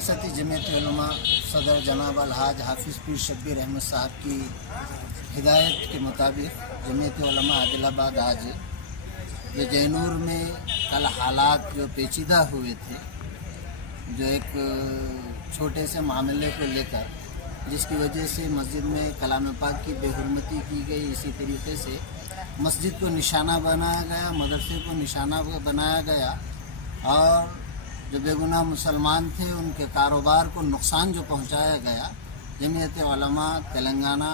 ریاستی جمعیت علماء صدر جناب الحاج حافظ پیر شبیر احمد صاحب کی ہدایت کے مطابق جمعیت علماء عادل آباد آج جو جینور میں کل حالات جو پیچیدہ ہوئے تھے، جو ایک چھوٹے سے معاملے کو لے کر جس کی وجہ سے مسجد میں کلام پاک کی بے حرمتی کی گئی، اسی طریقے سے مسجد کو نشانہ بنایا گیا، مدرسے کو نشانہ بنایا گیا، اور جو بے گناہ مسلمان تھے ان کے کاروبار کو نقصان جو پہنچایا گیا، جمعیت علماء تلنگانہ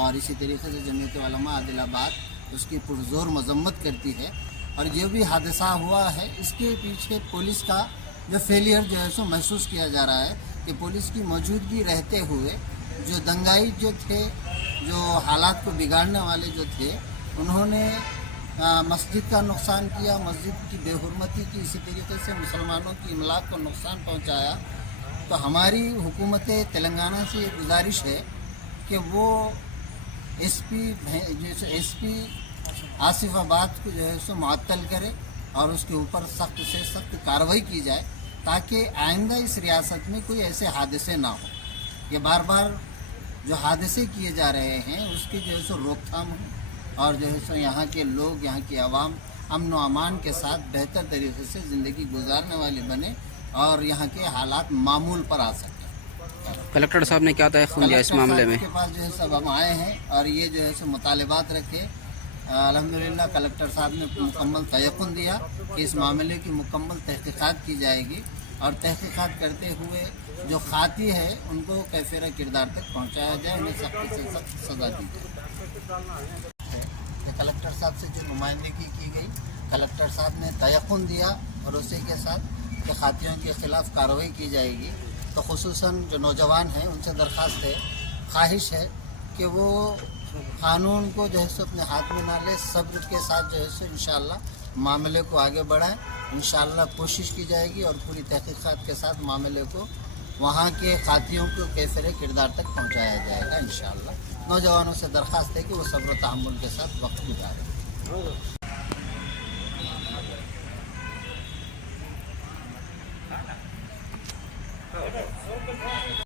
اور اسی طریقے سے جمعیت علماء عادل آباد اس کی پرزور مذمت کرتی ہے۔ اور جو بھی حادثہ ہوا ہے اس کے پیچھے پولیس کا جو فیلئر جو ہے سو محسوس کیا جا رہا ہے کہ پولیس کی موجودگی رہتے ہوئے جو دنگائی جو تھے، جو حالات کو بگاڑنے والے جو تھے، انہوں نے مسجد کا نقصان کیا، مسجد کی بے حرمتی کی، اسی طریقے سے مسلمانوں کی املاک کو نقصان پہنچایا۔ تو ہماری حکومت تلنگانہ سے یہ گزارش ہے کہ وہ ایس پی آصف آباد کو جو ہے سو معطل کرے اور اس کے اوپر سخت سے سخت کارروائی کی جائے، تاکہ آئندہ اس ریاست میں کوئی ایسے حادثے نہ ہوں۔ یہ بار بار جو حادثے کیے جا رہے ہیں اس کی جو ہے سو روک تھام ہو، اور جو ہے سو یہاں کے لوگ، یہاں کی عوام امن و امان کے ساتھ بہتر طریقے سے زندگی گزارنے والے بنے اور یہاں کے حالات معمول پر آ سکیں۔ کلکٹر صاحب نے کیا تیقن دیا اس معاملے میں؟ کے پاس جو ہے سب ہم آئے ہیں اور یہ جو ہے سو مطالبات رکھے۔ الحمدللہ کلکٹر صاحب نے مکمل تیقن دیا کہ اس معاملے کی مکمل تحقیقات کی جائے گی، اور تحقیقات کرتے ہوئے جو خاطی ہے ان کو کیفیرہ کردار تک پہنچایا جائے، انہیں سخت سے سخت سزا دی جائے۔ کلکٹر صاحب سے جو نمائندگی کی گئی، کلکٹر صاحب نے تیقن دیا اور اسی کے ساتھ کہ خاطیوں کے خلاف کارروائی کی جائے گی۔ تو خصوصاً جو نوجوان ہیں ان سے درخواست ہے، خواہش ہے کہ وہ قانون کو جو ہے سو اپنے ہاتھ میں نہ لے، صبر کے ساتھ جو ہے سو انشاءاللہ معاملے کو آگے بڑھائیں۔ انشاءاللہ کوشش کی جائے گی اور پوری تحقیقات کے ساتھ معاملے کو وہاں کے خاطیوں کو کیفیرہ کردار تک پہنچایا جائے گا انشاءاللہ۔ نوجوانوں سے درخواست ہے کہ وہ صبر و تحمل کے ساتھ وقت گزاریں۔